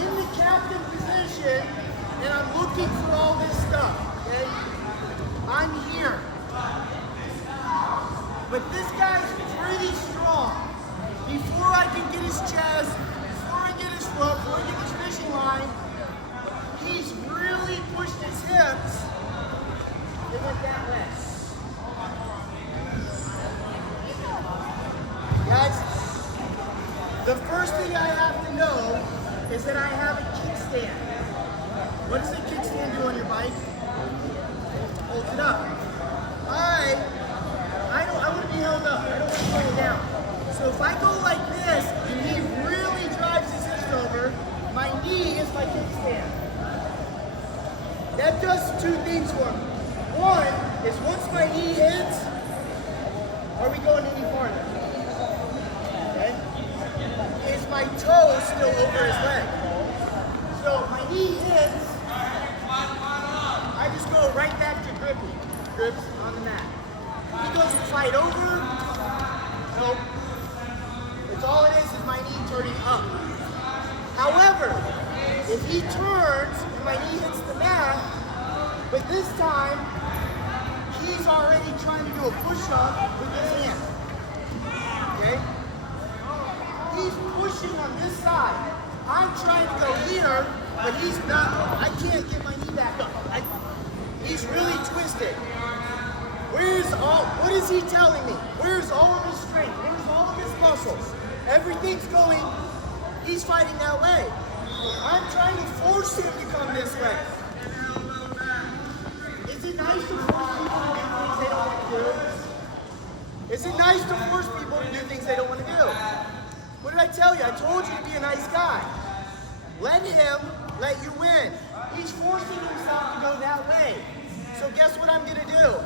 in the captain position and I'm looking for all this stuff, okay? I'm here. But this guy's pretty strong. Before I can get his chest, before I get his foot, before I get his fishing line, he's really pushed his hips. They went that way. Guys, the first thing I have to know is that I have a kickstand. What does a kickstand do on your bike? Holds it up. I want to be held up. I don't want to be held down. So if I go like this and he really drives his hips over, my knee is my kickstand. That does two things for me. One is once my knee hits, are we going any farther? Okay? Is my toe still over his leg? So my knee hits, I just go right back to grips on the mat. He goes to slide over, nope. It's all it is my knee turning up. However, if he turns and my knee hits the mat, but this time, he's already trying to do a push-up with his hand. Okay? He's pushing on this side. I'm trying to go here, but he's not. I can't get my knee back up. He's really twisted. What is he telling me? Where's all of his strength? Where's all of his muscles? Everything's going, he's fighting that way. I'm trying to force him to come this way. Is it nice to force people to do things they don't want to do? Is it nice to force people to do things they don't want to do? What did I tell you? I told you to be a nice guy. Let him let you win. He's forcing himself to go that way. So guess what I'm gonna do?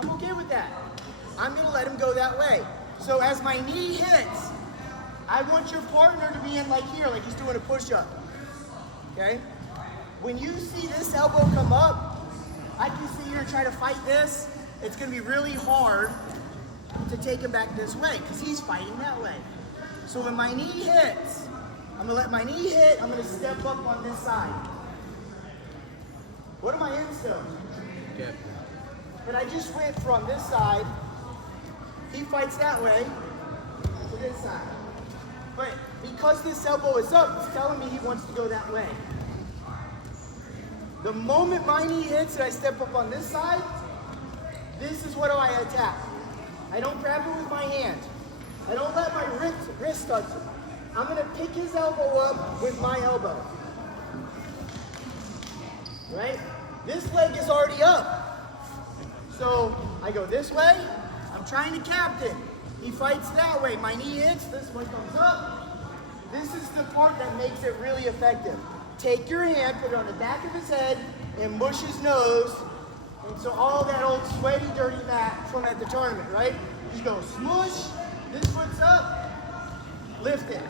I'm okay with that. I'm gonna let him go that way. So as my knee hits, I want your partner to be in like here, like he's doing a push-up. Okay? When you see this elbow come up, I can see you're trying to fight this. It's gonna be really hard to take him back this way because he's fighting that way. So when my knee hits, I'm gonna let my knee hit, I'm gonna step up on this side. What am I in still? Okay. But I just went from this side, he fights that way, to this side. But because this elbow is up, it's telling me he wants to go that way. The moment my knee hits and I step up on this side, this is what I attack. I don't grab it with my hand. I don't let my wrist touch it. I'm gonna pick his elbow up with my elbow. Right? This leg is already up. So I go this way, I'm trying to captain. He fights that way. My knee hits, this one comes up. This is the part that makes it really effective. Take your hand, put it on the back of his head, and mush his nose. And so all that old sweaty, dirty mat from at the tournament, right? Just go smush, this foot's up, lift it.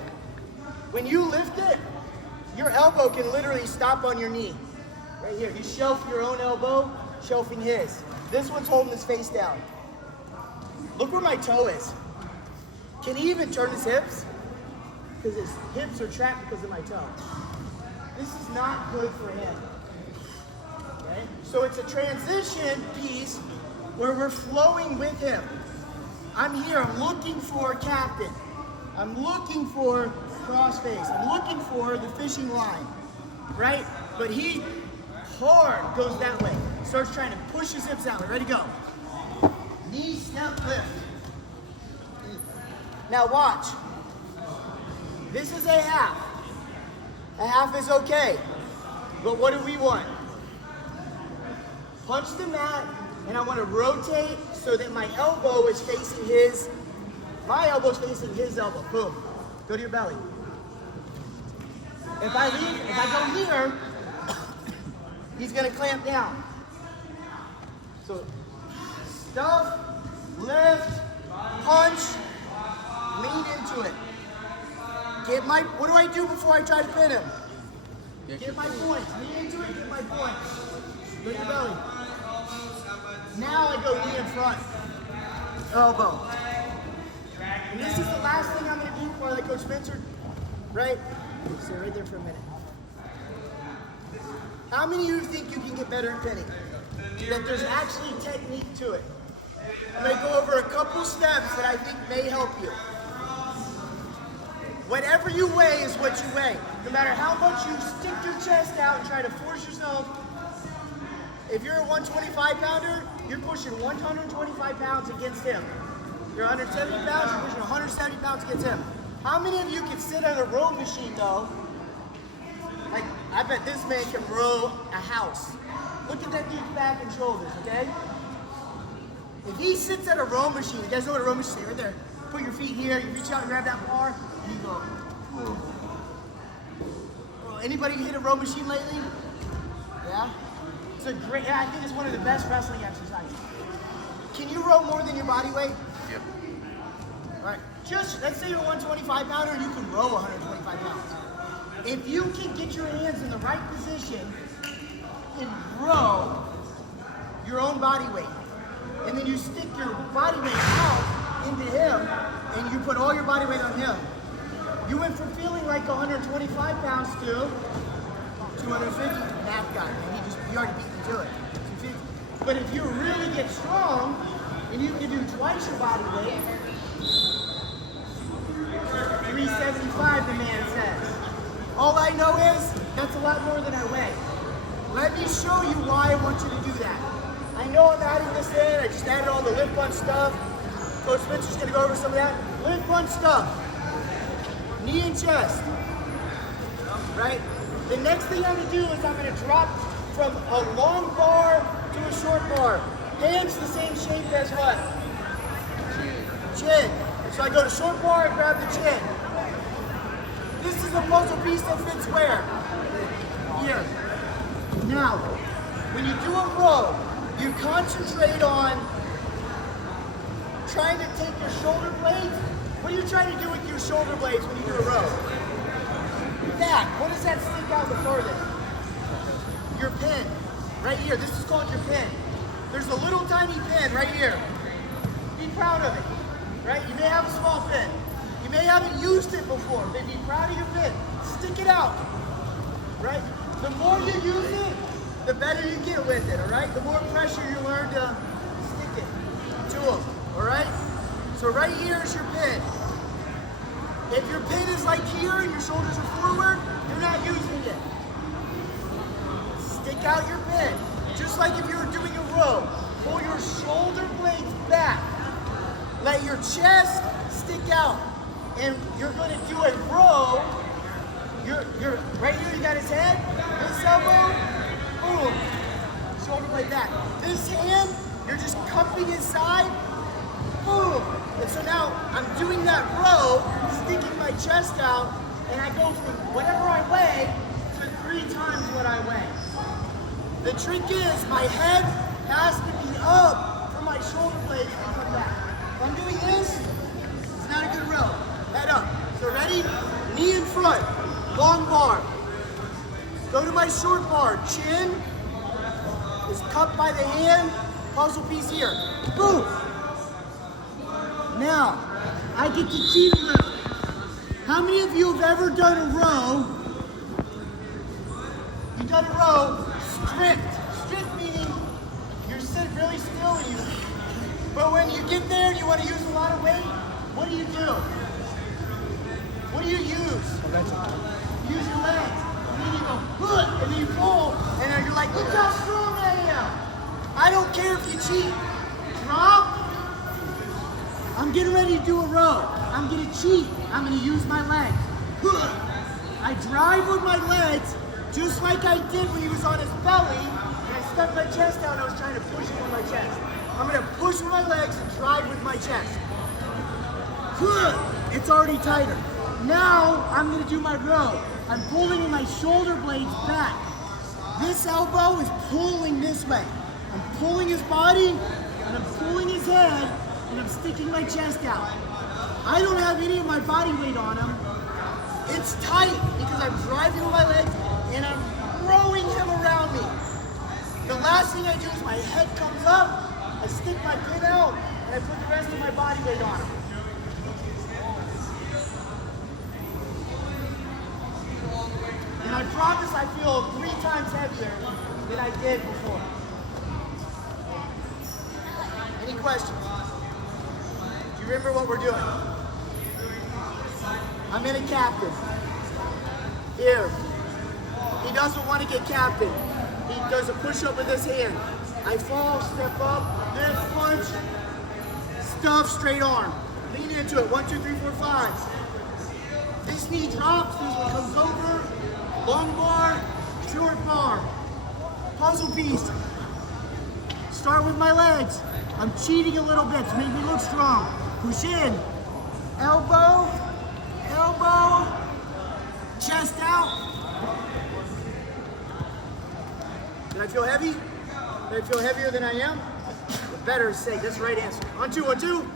When you lift it, your elbow can literally stop on your knee. Right here, you shelf your own elbow, shelving his. This one's holding his face down. Look where my toe is. Can he even turn his hips? Because his hips are trapped because of my toe. This is not good for him. Okay? So it's a transition piece where we're flowing with him. I'm here, I'm looking for captain. I'm looking for crossface. I'm looking for the fishing line, right? But he hard goes that way. Starts trying to push his hips that way. Ready, go. Knee, step, lift. Now watch. This is a half. A half is okay. But what do we want? Punch the mat, and I want to rotate so that my elbow is facing his, my elbow's facing his elbow. Boom. Go to your belly. If I go here, he's gonna clamp down. So, stuff, lift, punch, lean into it. Get my, what do I do before I try to pin him? Get my points, lean into it, get my points. Go to your belly. Now I go knee in front, elbow. And this is the last thing I'm gonna do before I let Coach Spencer right? Stay right there for a minute. How many of you think you can get better at pinning? That there's actually technique to it. I'm going to go over a couple steps that I think may help you. Whatever you weigh is what you weigh. No matter how much you stick your chest out and try to force yourself, if you're a 125 pounder, you're pushing 125 pounds against him. You're 170 pounds, you're pushing 170 pounds against him. How many of you can sit on a row machine though? Like, I bet this man can row a house. Look at that dude's back and shoulders, okay? If he sits at a row machine, you guys know what a row machine is? Right there. Put your feet here, you reach out and grab that bar, and you go. Oh, anybody hit a row machine lately? Yeah? It's a great, I think it's one of the best wrestling exercises. Can you row more than your body weight? Yep. All right, just, let's say you're a 125 pounder, you can row 125 pounds. If you can get your hands in the right position and row your own body weight, and then you stick your body weight out into him, and you put all your body weight on him, you went from feeling like 125 pounds to 250, half guy, and he already beat you to it, 250. But if you really get strong, and you can do twice your body weight, 375 the man says. All I know is, that's a lot more than I weigh. Let me show you why I want you to do that. I know I'm adding this in, I just added all the lift punch stuff. Coach Spencer's gonna go over some of that. Lift punch stuff. Knee and chest, right? The next thing I'm gonna do is I'm gonna drop from a long bar to a short bar. Hands the same shape as what? Chin. So I go to short bar and grab the chin. This is a puzzle piece that fits where? Here. Now, when you do a row, you concentrate on trying to take your shoulder blades. What are you trying to do with your shoulder blades when you do a row? Back. What does that stick out the furthest? Your pin. Right here. This is called your pin. There's a little tiny pin right here. Be proud of it. Right? You may have a small pin. You may haven't used it before, but be proud of your pin. Stick it out. Right? The more you use it, the better you get with it, all right? The more pressure you learn to stick it to them, all right? So right here is your pin. If your pin is like here and your shoulders are forward, you're not using it. Stick out your pin. Just like if you were doing a row, pull your shoulder blades back. Let your chest stick out. And you're going to do a row. You're right here, you got his head, this elbow, boom, shoulder blade back. This hand, you're just cupping his side, boom. And so now I'm doing that row, sticking my chest out, and I go from whatever I weigh to 3 times what I weigh. The trick is my head has to be up for my shoulder blades to come back. If I'm doing this, it's not a good row. Head up. So ready? Knee in front. Long bar. Go to my short bar. Chin is cupped by the hand. Puzzle piece here. Boom. Now, I get to keep lift. How many of you have ever done a row? You've done a row strict. Strict meaning you're sitting really still and you. But when you get there and you want to use a lot of weight, what do? What do you use? You use your legs. And then you go, good, and then you pull, and then you're like, look how strong I am. I don't care if you cheat. Drop. I'm getting ready to do a row. I'm going to cheat. I'm going to use my legs. Good. I drive with my legs, just like I did when he was on his belly, and I stuck my chest out and I was trying to push him with my chest. I'm going to push with my legs and drive with my chest. Good. It's already tighter. Now, I'm going to do my row. I'm pulling my shoulder blades back. This elbow is pulling this way. I'm pulling his body, and I'm pulling his head, and I'm sticking my chest out. I don't have any of my body weight on him. It's tight because I'm driving with my legs, and I'm throwing him around me. The last thing I do is my head comes up, I stick my pin out, and I put the rest of my body weight on him. And I promise I feel 3 times heavier than I did before. Any questions? Do you remember what we're doing? I'm in a captain. Here. He doesn't want to get captain. He does a push-up with his hand. I fall, step up, lift, punch, stuff, straight arm. Lean into it. 1, 2, 3, 4, 5. This knee drops, this one comes over. Long bar, short bar. Puzzle piece. Start with my legs. I'm cheating a little bit to make me look strong. Push in. Elbow, elbow, chest out. Did I feel heavy? Did I feel heavier than I am? For better sake, that's the right answer. 1, 2, 1, 2.